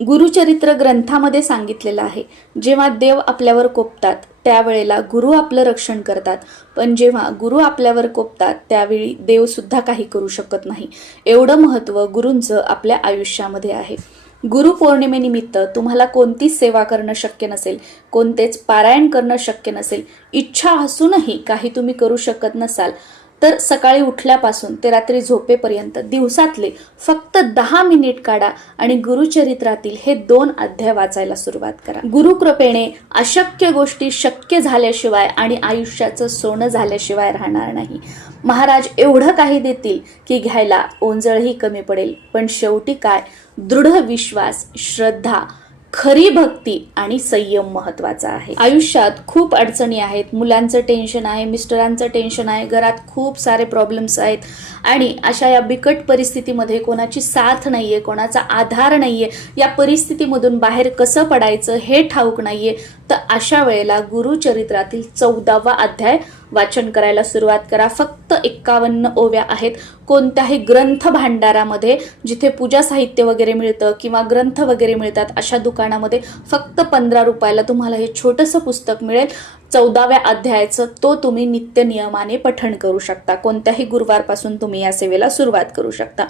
गुरुचरित्र ग्रंथामध्ये सांगितलेलं आहे, जेव्हा देव आपल्यावर कोपतात त्यावेळेला गुरु आपलं रक्षण करतात, पण जेव्हा गुरु आपल्यावर कोपतात त्यावेळी देव सुद्धा काही करू शकत नाही. एवढं महत्त्व गुरूंचं आपल्या आयुष्यामध्ये आहे. गुरुपौर्णिमेनिमित्त तुम्हाला कोणतीच सेवा करणं शक्य नसेल, कोणतेच पारायण करणं शक्य नसेल, इच्छा असूनही काही तुम्ही करू शकत नसाल, तर सकाळी उठल्यापासून ते रात्री झोपेपर्यंत दिवसातले फक्त 10 मिनिट काढा आणि गुरुचरित्रातील हे 2 अध्याय वाचायला सुरुवात करा. गुरुकृपेने अशक्य गोष्टी शक्य झाल्याशिवाय आणि आयुष्याचं सोनं झाल्याशिवाय राहणार नाही. महाराज एवढं काही देतील की घ्यायला ओंजळही कमी पडेल, पण शेवटी काय, दृढ विश्वास, श्रद्धा, खरी भक्ती आणि संयम महत्वाचा आहे. आयुष्यात खूप अडचणी आहेत, मुलांचं टेन्शन आहे, मिस्टरांचं टेन्शन आहे, घरात खूप सारे प्रॉब्लेम्स आहेत आणि अशा या बिकट परिस्थितीमध्ये कोणाची साथ नाहीये, कोणाचा आधार नाहीये, या परिस्थितीमधून बाहेर कसं पडायचं हे ठाऊक नाहीये, तर अशा वेळेला गुरुचरित्रातील 14वा अध्याय वाचन करायला सुरुवात करा. फक्त 51 ओव्या आहेत. कोणत्याही ग्रंथ भांडारामध्ये, जिथे पूजा साहित्य वगैरे मिळतं किंवा ग्रंथ वगैरे मिळतात अशा दुकानामध्ये फक्त 15 रुपयाला तुम्हाला हे छोटंसं पुस्तक मिळेल. 14व्या अध्यायाचं तो तुम्ही नित्य नियमाने पठण करू शकता. कोणत्याही गुरुवारपासून तुम्ही या सेवेला सुरुवात करू शकता.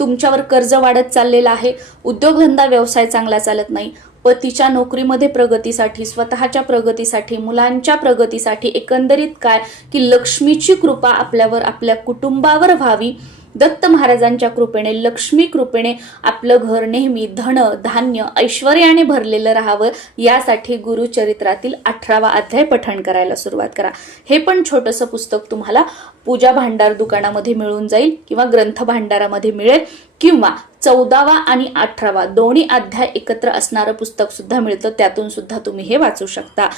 तुमच्यावर कर्ज वाढत चाललेलं आहे, उद्योगधंदा व्यवसाय चांगला चालत नाही, पतीच्या नोकरीमध्ये प्रगतीसाठी, स्वतःच्या प्रगतीसाठी, मुलांच्या प्रगतीसाठी, एकंदरीत काय की लक्ष्मीची कृपा आपल्यावर, आपल्या कुटुंबावर व्हावी, दत्त महाराजांच्या कृपेने, लक्ष्मी कृपेने आपलं घर नेहमी धन, धान्य, ऐश्वर्याने भरलेलं राहावं, यासाठी गुरुचरित्रातील 18वा अध्याय पठण करायला सुरुवात करा. हे पण छोटंसं पुस्तक तुम्हाला पूजा भांडार दुकानामध्ये मिळून जाईल किंवा ग्रंथ भांडारामध्ये मिळेल, किंवा 14वा आणि 18वा दोन्ही अध्याय एकत्र असणारं पुस्तक सुद्धा मिळतं, त्यातून सुद्धा तुम्ही हे वाचू शकता.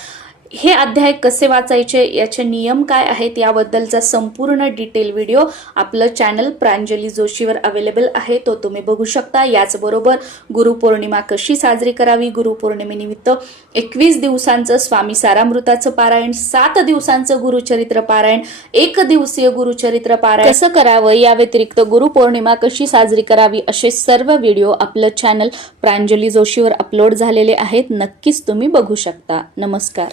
हे अध्याय कसे वाचायचे, याचे नियम काय आहेत, याबद्दलचा संपूर्ण डिटेल व्हिडिओ आपलं चॅनल प्रांजली जोशीवर अवेलेबल आहे, तो तुम्ही बघू शकता. याचबरोबर गुरुपौर्णिमा कशी साजरी करावी, गुरुपौर्णिमेनिमित्त 21 दिवसांचं स्वामी सारामृताचं पारायण, 7 दिवसांचं गुरुचरित्र पारायण, 1 दिवसीय गुरुचरित्र पारायण कसं करावं, या व्यतिरिक्त गुरुपौर्णिमा कशी साजरी करावी, असे सर्व व्हिडिओ आपलं चॅनल प्रांजली जोशीवर अपलोड झालेले आहेत. नक्कीच तुम्ही बघू शकता. नमस्कार.